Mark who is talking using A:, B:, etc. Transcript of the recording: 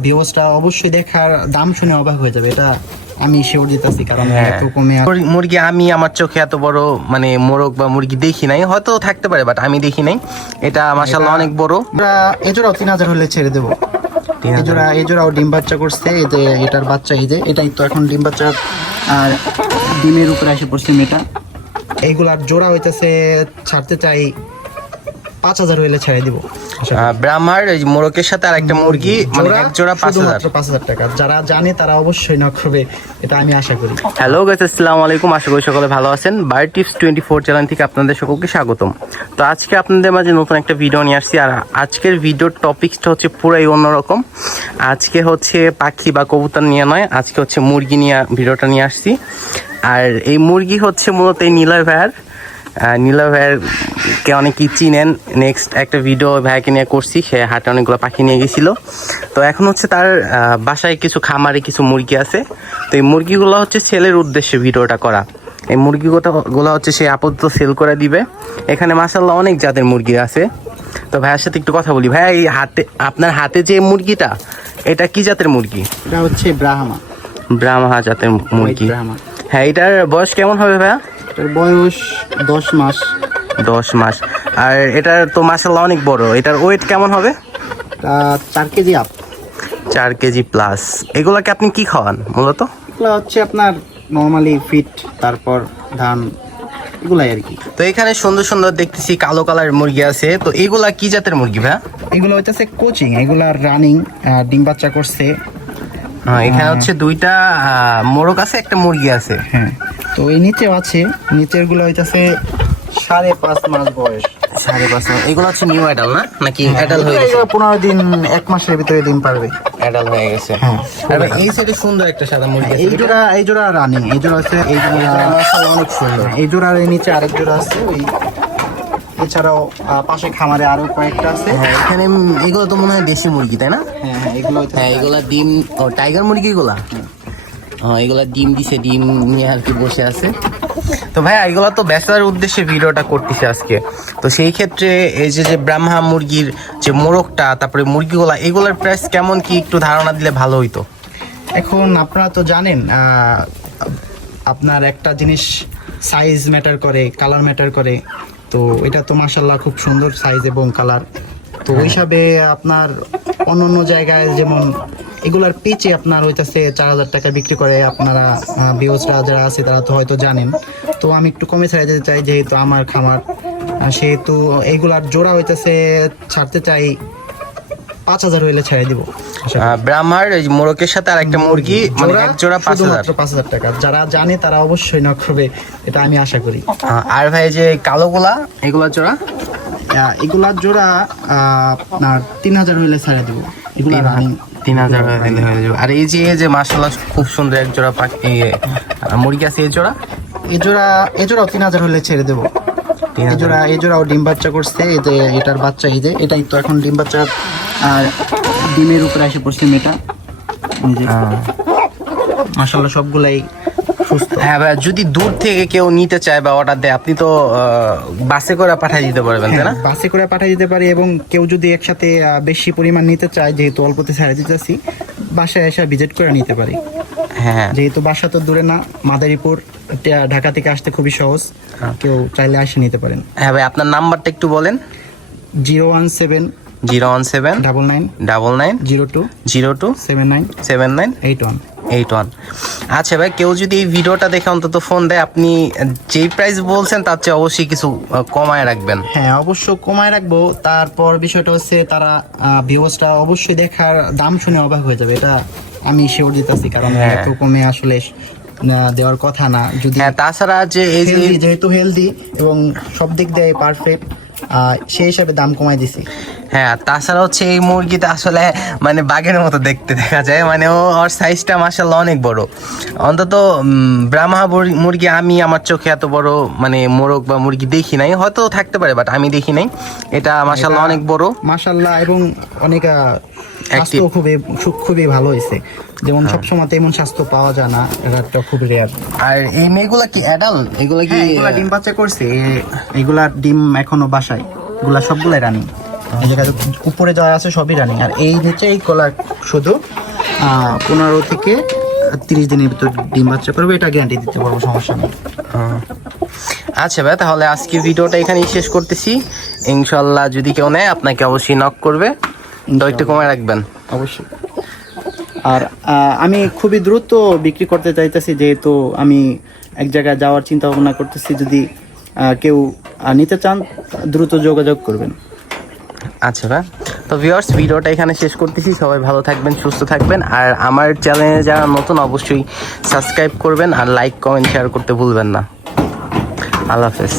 A: ভিউসটা অবশ্যই দেখার দাম শুনে অবাক হয়ে যাবে। এটা আমি শিওর দিতেছি কারণ
B: হ্যাঁ।
A: এত কমে
B: মুরগি- আমি আমার চোখে এত বড় মানে মোরগ বা মুরগি দেখি নাই। হয়তো থাকতে পারে বাট আমি দেখি নাই। এটা মাসাল্লাহ অনেক বড়।
A: এজোড়াও তিন হাজার হলে ছেড়ে দেবো। এজোড়া এজোড়াও ডিম বাচ্চা করছে এতে এটার বাচ্চা এই যে এটাই তো এখন ডিম বাচ্চা আর ডিমের উপরে এসে পড়ছে মেয়েটা। এইগুলার জোড়া হইতেছে ছাড়তে চাই পাঁচ হাজার হইলে ছেড়ে দিব।
B: ব্রাহ্মার এই মোরগের সাথে আর একটা মুরগি মানে এক জোড়া পাঁচ হাজার।
A: পাঁচ হাজার টাকা। যারা জানে তারা অবশ্যই নক করবে এটা আমি আশা করি।
B: হ্যালো গাইস আসসালামু আলাইকুম। আশা করি সকলে ভালো আছেন। Bye tips twenty four channel থেকে আপনাদের সকলকে স্বাগতম। তো আজকে আপনাদের মাঝে নতুন একটা ভিডিও নিয়ে আসছি আর আজকের ভিডিওর টপিকসটা হচ্ছে পুরাই অন্যরকম। আজকে হচ্ছে পাখি বা কবুতর নিয়ে নয় আজকে হচ্ছে মুরগি নিয়ে ভিডিওটা নিয়ে আসছি। আর এই মুরগি হচ্ছে মূলত এই নীলয় ভাইয়ার। নীলা ভাইয়ারকে অনেকেই চিনেন। নেক্সট একটা ভিডিও ভাইয়াকে নিয়ে করছি সে হাটে অনেকগুলো পাখি নিয়ে গেছিল। তো এখন হচ্ছে তার বাসায় কিছু খামারে কিছু মুরগি আছে। তো এই মুরগিগুলো হচ্ছে সেলের উদ্দেশ্যে ভিডিওটা করা। এই মুরগিগুলো হচ্ছে সে আপাতত সেল করে দিবে। এখানে মাসাল্লাহ অনেক জাতের মুরগি আছে। তো ভাইয়ার সাথে একটু কথা বলি। ভাইয়া এই হাতে আপনার হাতে যে মুরগিটা এটা কি জাতের মুরগি?
A: এটা হচ্ছে ব্রাহ্মা।
B: ব্রাহ্মা জাতের মুরগি। হ্যাঁ এটার বয়স কেমন হবে ভাইয়া?
A: এটার বয়স দশ মাস।
B: দশ মাস। আর এটার তো মাসাল্লাহ অনেক বড়। এটার ওয়েট কেমন হবে?
A: চার কেজি আপ
B: চার কেজি প্লাস এগুলাকে আপনি কি খাওয়ান মূলত?
A: এগুলো হচ্ছে আপনার নর্মালি ফিট তারপর ধান এগুলাই আর কি।
B: তো এখানে সুন্দর সুন্দর দেখতেছি কালো কালার মুরগি আছে। তো এগুলা কি জাতের মুরগি ভাইয়া?
A: এগুলো হইতেছে কোচিং এগুলা রানিং ডিম বাচ্চা করছে।
B: হ্যাঁ, এখানে হচ্ছে দুইটা মোরগ আছে একটা মুরগি আছে।
A: হ্যাঁ। তো এই নিচেও আছে। নিচেরগুলো হইতেছে সাড়ে পাঁচ মাস বয়স।
B: সাড়ে পাঁচ মাস। এগুলো হচ্ছে নিউ অ্যাডাল না? নাকি অ্যাডাল হয়ে গেছে?
A: পনেরো দিন এক মাসের ভিতরে ডিম পারবে।
B: অ্যাডাল হয়ে গেছে।
A: হ্যাঁ।
B: এই সাইডে সুন্দর একটা সাদা মুরগি আছে
A: এই জোড়া এই জোড়া রানিং। এই জোড়া আছে এই জোড়া
B: অনেক সুন্দর।
A: এই জোড়ার এই নিচে আরেক জোড়া আছে ওই এছাড়াও পাশে খামারে আরও কয়েকটা আছে।
B: হ্যাঁ এখানে এগুলো তো মনে হয় দেশি মুরগি তাই না?
A: হ্যাঁ হ্যাঁ এগুলো
B: হ্যাঁ এগুলা ডিম ও টাইগার মুরগি গুলা হ্যাঁ। এগুলা ডিম দিছে ডিম নিয়ে আর কি বসে আছে। তো ভাই এগুলা তো বেচার উদ্দেশ্যে ভিডিওটা করতেছে আজকে। তো সেই ক্ষেত্রে এই যে যে ব্রাহ্মা মুরগির যে মোরগটা তারপরে মুরগিগুলা এগুলার প্রাইস কেমন কি একটু ধারণা দিলে ভালো হইতো?
A: এখন আপনারা তো জানেন আপনার একটা জিনিস সাইজ ম্যাটার করে কালার ম্যাটার করে। তো এটা তো মাসাল্লাহ খুব সুন্দর সাইজ এবং কালার তো ওই হিসাবে আপনার অন্য অন্য জায়গায় যেমন এগুলার পিচে আপনার হইতাছে চার হাজার টাকা বিক্রি করে আপনারা বিওসরা যারা আছে তারা তো হয়তো জানেন। তো আমি একটু কমে ছাড়া যেতে চাই যেহেতু আমার খামার। সেহেতু এগুলার জোড়া হইতাছে ছাড়তে চাই পাঁচ হাজার হইলে ছেড়ে দিব।
B: ব্রাহ্মার এই মোরগের সাথে আর একটা মুরগি মানে এক জোড়া পাঁচ হাজার।
A: পাঁচ হাজার টাকা। যারা জানে তারা অবশ্যই নক করবে এটা আমি আশা করি।
B: আর ভাই যে কালোগুলা এগুলা জোড়া?
A: আহ, এগুলার জোড়া আহ, আপনার তিন হাজার হইলে ছেড়ে দেবো। এগুলা রানিং
B: তিন হাজার হয়ে হয়ে যাবে। আর এই যে এই যে মাসাল্লাহ খুব সুন্দর এক জোড়া পাখি মুরগি আছে এই জোড়া?
A: এই জোড়া এই জোড়াও তিন হাজার হলে ছেড়ে দেবো।
B: এজোড়া
A: এই জোড়া এই জোড়াও ডিম বাচ্চা করছে এতে এটার বাচ্চা এই যে এটাই তো এখন ডিম বাচ্চা। আর ডিমের উপরে এসে পড়ছে মেয়েটা মাসাল্লাহ সবগুলাই
B: হ্যাঁ ভাই যদি দূর থেকে কেউ নিতে চায় বা অর্ডার দেয় আপনি তো বাসে করে পাঠিয়ে দিতে পারবেন তাই না?
A: হ্যাঁ, বাসে করে পাঠিয়ে দিতে পারি এবং কেউ যদি একসাথে বেশি পরিমাণ নিতে চায় যেহেতু অল্পতে ছাড়ে দিতেছি বাসায় এসে ভিজিট করে নিতে পারি।
B: হ্যাঁ।
A: যেহেতু বাসা তো দূরে না মাদারীপুর ঢাকা থেকে আসতে খুবই সহজ। কেউ চাইলে আসে নিতে পারেন।
B: হ্যাঁ ভাই আপনার নাম্বারটা একটু বলেন।
A: Zero one seven
B: zero one seven
A: double nine
B: double nine
A: zero two
B: zero two
A: seven nine
B: seven nine
A: eight one.
B: Eight one আচ্ছা ভাই কেউ যদি এই ভিডিওটা দেখে অন্তত ফোন দেয় আপনি যেই প্রাইস বলছেন তার চেয়ে অবশ্যই কিছু কমায় রাখবেন।
A: হ্যাঁ অবশ্য কমায় রাখব। তারপর বিষয়টা হচ্ছে তারা ভিউসটা অবশ্যই দেখার দাম শুনে অবাক হয়ে যাবে। এটা আমি শিওর দিতেছি কারণ
B: হ্যাঁ।
A: এত কমে আসলে দেওয়ার কথা না। যদি
B: হ্যাঁ তাছাড়া যে এই যে
A: যেহেতু হেলদি এবং সব দিক দিয়ে পারফেক্ট সেই হিসাবে দাম কমাই দিছি।
B: হ্যাঁ তাছাড়া হচ্ছে এই মুরগিটা আসলে মানে বাঘের মতো দেখতে দেখা যায়। মানে ও ওর সাইজটা মাসাল্লাহ অনেক বড়। অন্তত উম, ব্রাহ্মা মুরগি আমি আমার চোখে এত বড় মানে মোরগ বা মুরগি দেখি নাই। হয়তো থাকতে পারে বাট আমি দেখি নাই। এটা মাসাল্লাহ অনেক বড়।
A: মাশাল্লাহ এবং অনেক স্বাস্থ্য খুবই খুবই ভালো হয়েছে যেমন
B: হ্যাঁ।
A: সবসময় তেমন স্বাস্থ্য পাওয়া যায় না এটা খুব রেয়ার
B: আর এই মেয়েগুলা কি অ্যাডাল এগুলা কি
A: এগুলা ডিম বাচ্চা করছে। এগুলা ডিম এখনও বাসায়। এগুলা সবগুলাই রানি। এই উপরে যা আছে সবই রানিং আর এই নিচে এই কলা শুধু পনেরো থেকে তিরিশ দিনের ভিতর ডিম বাচ্চা করবে এটা গ্যারান্টি দিতে পারব সমস্যা নেই।
B: আচ্ছা ভাই তাহলে আজকে ভিডিওটা এখানেই শেষ করতেছি। ইনশাল্লাহ যদি কেউ নেয় আপনাকে অবশ্যই নক করবে। একটু কমে রাখবেন।
A: অবশ্যই। আর আমি খুবই দ্রুত বিক্রি করতে চাইতেছি যেহেতু আমি এক জায়গায় যাওয়ার চিন্তা ভাবনা করতেছি। যদি কেউ নিতে চান দ্রুত যোগাযোগ করবেন।
B: আচ্ছা ভাই। তো ভিউয়ার্স ভিডিওটা এখানে শেষ করতেছি। সবাই ভালো থাকবেন, সুস্থ থাকবেন। আর আমার চ্যানেলে যারা নতুন, অবশ্যই সাবস্ক্রাইব করবেন আর লাইক কমেন্ট শেয়ার করতে ভুলবেন না। আল্লাহ হাফেজ।